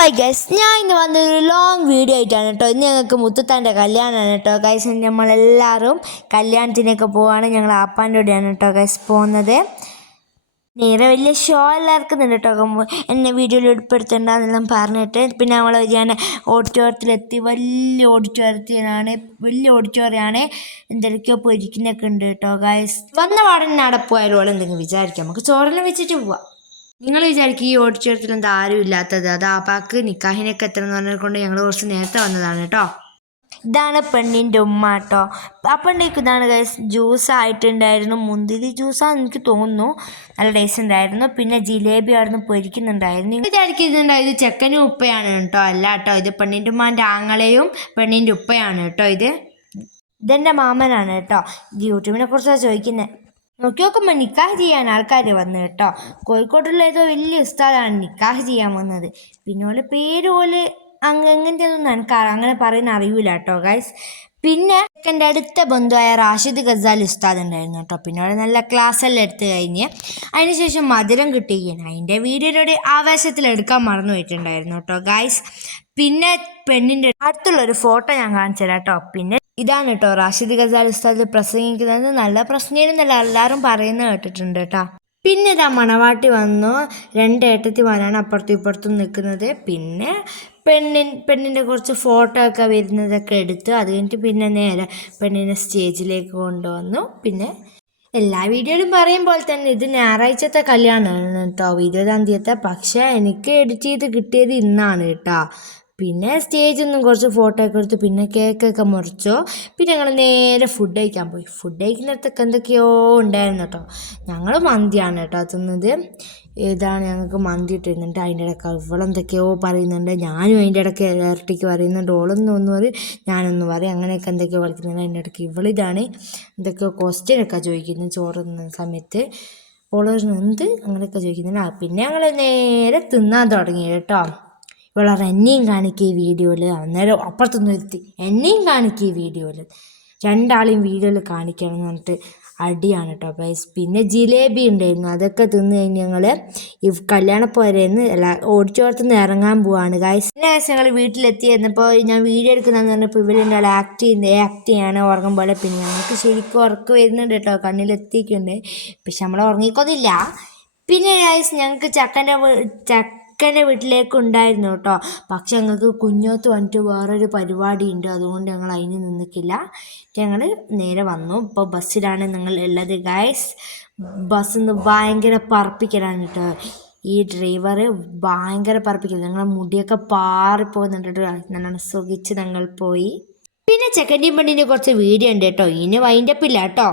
Bye guys ഞാൻ ഇന്ന് വന്നൊരു ലോങ് വീഡിയോ ആയിട്ടാണ് കേട്ടോ. ഇന്ന് ഞങ്ങൾക്ക് മുത്തുത്താന്റെ കല്യാണമാണ് കേട്ടോ. ഗൈസ് നമ്മളെല്ലാവരും കല്യാണത്തിനൊക്കെ പോവാണ്. ഞങ്ങൾ ആപ്പാന്റെ കൂടെയാണ് കേട്ടോ ഗൈസ് പോകുന്നത്. നേരെ വലിയ ഷോ എല്ലാവർക്കും ഉണ്ട് കേട്ടോ. എന്നെ വീഡിയോയിൽ ഉൾപ്പെടുത്തണ്ടെന്നെല്ലാം പറഞ്ഞിട്ട്. പിന്നെ നമ്മൾ ഞാൻ ഓഡിറ്റോറിയത്തിലെത്തി വലിയ ഓഡിറ്റോറിയത്തിലാണ് വലിയ ഓഡിറ്റോറിയമാണ് എന്തൊക്കെയോ പൊരിക്കുന്നൊക്കെ ഉണ്ട് കേട്ടോ ഗൈസ് വന്ന പാടന്നെ അവിടെ പോയാലും? എന്തെങ്കിലും വിചാരിക്കാം. നമുക്ക് ചോറെല്ലാം വെച്ചിട്ട് പോവാം. നിങ്ങൾ വിചാരിക്കും ഈ ഓഡിറ്റോറിയത്തിൽ എന്താ ആരും ഇല്ലാത്തത്? അത് ആപ്പാക്ക് നിക്കാഹിനൊക്കെ എത്തണം എന്ന് പറഞ്ഞത് കൊണ്ട് ഞങ്ങൾ കുറച്ച് നേരത്തെ വന്നതാണ് കേട്ടോ. ഇതാണ് പെണ്ണിന്റെ ഉമ്മ കേട്ടോ. ആ പെണ്ണിക്ക് ഇതാണ് ഗൈസ് ജ്യൂസ് ആയിട്ടുണ്ടായിരുന്നു. മുന്തിരി ജ്യൂസാന്ന് എനിക്ക് തോന്നുന്നു. നല്ല ടേസ്റ്റ് ഉണ്ടായിരുന്നു. പിന്നെ ജിലേബി അവിടുന്ന് പൊരിക്കുന്നുണ്ടായിരുന്നു. നിങ്ങൾ വിചാരിക്കുന്നുണ്ടോ ഇത് ചെക്കനും ഉപ്പയാണ് കേട്ടോ. അല്ല കേട്ടോ ഇത് പെണ്ണിന്റെ ഉമ്മാന്റെ ആങ്ങളെയും പെണ്ണിന്റെ ഉപ്പയാണ് കേട്ടോ ഇത്. ഇതെന്റെ മാമനാണ് കേട്ടോ. ഇത് യൂട്യൂബിനെ കുറിച്ചാണ് ചോദിക്കുന്നത് നോക്കി നോക്കുമ്പോൾ നിക്കാഹ് ചെയ്യാൻ ആൾക്കാർ വന്നു കേട്ടോ. കോഴിക്കോട്ടുള്ള ഏതോ വലിയ ഉസ്താദാണ് നിക്കാഹ് ചെയ്യാൻ വന്നത്. പിന്നെ ഓലെ പേര് പോലെ അങ്ങനത്തെ ഒന്നും എനിക്ക് അങ്ങനെ പറയുന്ന അറിയില്ല കേട്ടോ ഗൈസ് പിന്നെ എന്റെ അടുത്ത ബന്ധുവായ റാഷിദ് ഗസാൽ ഉസ്താദ് ഉണ്ടായിരുന്നു കേട്ടോ. പിന്നെ അവിടെ നല്ല ക്ലാസ് എല്ലാം എടുത്ത് കഴിഞ്ഞ് അതിനുശേഷം മധുരം കിട്ടുകയാണ് അതിന്റെ വീഡിയോയുടെ ആവേശത്തിൽ എടുക്കാൻ മറന്നു പോയിട്ടുണ്ടായിരുന്നു കേട്ടോ ഗൈസ് പിന്നെ പെണ്ണിന്റെ അടുത്തുള്ളൊരു ഫോട്ടോ ഞാൻ കാണിച്ചു തരാം കേട്ടോ. പിന്നെ ഇതാണ് കേട്ടോ റാഷിദ് ഗസാൽ ഉസ്താദ് പ്രസംഗിക്കുന്നത് നല്ല പ്രശ്നമായിരുന്നല്ല എല്ലാവരും പറയുന്നത് കേട്ടിട്ടുണ്ട് കേട്ടോ. പിന്നെ ഇതാ മണവാട്ടി വന്നു. രണ്ട് ഏട്ടത്തിമാരാണ് അപ്പുറത്തും ഇപ്പുറത്തും നിൽക്കുന്നത്. പിന്നെ പെണ്ണിൻ പെണ്ണിന്റെ കുറച്ച് ഫോട്ടോ ഒക്കെ വരുന്നതൊക്കെ എടുത്തു. അത് കഴിഞ്ഞിട്ട് പിന്നെ നേരെ പെണ്ണിനെ സ്റ്റേജിലേക്ക് കൊണ്ടുവന്നു. പിന്നെ എല്ലാ വീഡിയോയിലും പറയും പോലെ തന്നെ ഇത് ഞായറാഴ്ചത്തെ കല്യാണമാണ് കേട്ടോ. ഇരുപതാം തീയതി പക്ഷേ എനിക്ക് എഡിറ്റ് ചെയ്ത് കിട്ടിയത് ഇന്നാണ് കേട്ടോ. പിന്നെ സ്റ്റേജിൽ നിന്നും കുറച്ച് ഫോട്ടോ ഒക്കെ എടുത്ത് പിന്നെ കേക്കൊക്കെ മുറിച്ചു. പിന്നെ ഞങ്ങൾ നേരെ ഫുഡ് കഴിക്കാൻ പോയി. ഫുഡ് കഴിക്കുന്നിടത്തൊക്കെ എന്തൊക്കെയോ ഉണ്ടായിരുന്നു കേട്ടോ ഞങ്ങൾ മന്തിയാണ് കേട്ടോ തിന്നത്. ഇതാണ് ഞങ്ങൾക്ക് മന്തി ഇട്ടിരുന്നുണ്ട് അതിന്റെ ഇടയ്ക്ക് ഇവളെന്തൊക്കെയോ പറയുന്നുണ്ട്. ഞാനും അതിന്റെ ഇടയ്ക്ക് ഇരട്ടിക്ക് പറയുന്നുണ്ട്. ഓളൊന്നും ഒന്ന് പറയും ഞാനൊന്ന് പറയും. അങ്ങനെയൊക്കെ എന്തൊക്കെയോ കളിക്കുന്നുണ്ട് അതിന്റെ ഇടയ്ക്ക് ഇവളിതാണ് എന്തൊക്കെയോ ക്വസ്റ്റ്യൻ ഒക്കെ ചോദിക്കുന്നത് ചോറുന്ന സമയത്ത്. ഓളൊരു എന്ത്? അങ്ങനെയൊക്കെ ചോദിക്കുന്നുണ്ട്. പിന്നെ ഞങ്ങൾ നേരെ തിന്നാൻ തുടങ്ങി കേട്ടോ ഇവളെ എന്നെയും കാണിക്കുക ഈ വീഡിയോയിൽ അന്നേരം അപ്പുറത്തുനിന്ന് വരുത്തി എന്നെയും കാണിക്കുക ഈ വീഡിയോയിൽ രണ്ടാളെയും വീഡിയോയിൽ കാണിക്കണം എന്ന് പറഞ്ഞിട്ട് അടിയാണ് കേട്ടോ ഗൈസ് പിന്നെ ജിലേബി ഉണ്ടായിരുന്നു. അതൊക്കെ തിന്ന് കഴിഞ്ഞ് ഞങ്ങൾ ഈ കല്യാണപ്പോരേന്ന് അല്ല ഓടിച്ചോടത്ത് നിന്ന് ഇറങ്ങാൻ പോവാണ്. ഗൈസ് പിന്നെ ഗൈസ് ഞങ്ങൾ വീട്ടിലെത്തി. എന്നപ്പോൾ ഞാൻ വീഡിയോ എടുക്കുന്നതെന്ന് പറഞ്ഞപ്പോൾ ഇവരുണ്ട് ആക്ട് ചെയ്യുന്നത് ആക്ട് ചെയ്യാണ് ഉറങ്ങും പോലെ. പിന്നെ ഞങ്ങൾക്ക് ശരിക്കും ഉറക്കം വരുന്നുണ്ട് കേട്ടോ കണ്ണിലെത്തിക്കുന്നുണ്ട് പക്ഷെ നമ്മൾ ഉറങ്ങിക്കൊന്നില്ല പിന്നെ ഗൈസ് ഞങ്ങൾക്ക് ചക്കന്റെ ചക്കന്റെ വീട്ടിലേക്ക് ഉണ്ടായിരുന്നു കേട്ടോ. പക്ഷെ ഞങ്ങൾക്ക് കുഞ്ഞോത്ത് വന്നിട്ട് വേറൊരു പരിപാടി ഉണ്ട് അതുകൊണ്ട് ഞങ്ങൾ അതിന് നിന്നിക്കില്ല ഞങ്ങൾ നേരെ വന്നു. ഇപ്പോൾ ബസ്സിലാണ് നിങ്ങൾ ഉള്ളത് ഗൈസ് ബസ്സിൽ നിന്ന് ഭയങ്കര പറപ്പിക്കലാണ് കേട്ടോ. ഈ ഡ്രൈവർ ഭയങ്കര പറപ്പിക്കൽ ഞങ്ങളെ മുടിയൊക്കെ പാറിപ്പോകുന്നുണ്ട് നല്ല സുഖിച്ച് ഞങ്ങൾ പോയി. പിന്നെ ചെക്കന്റെയും പെണ്ണിന്റെ കുറച്ച് വീഡിയോ ഉണ്ട് കേട്ടോ. ഇനി വൈൻഡപ്പില്ല കേട്ടോ.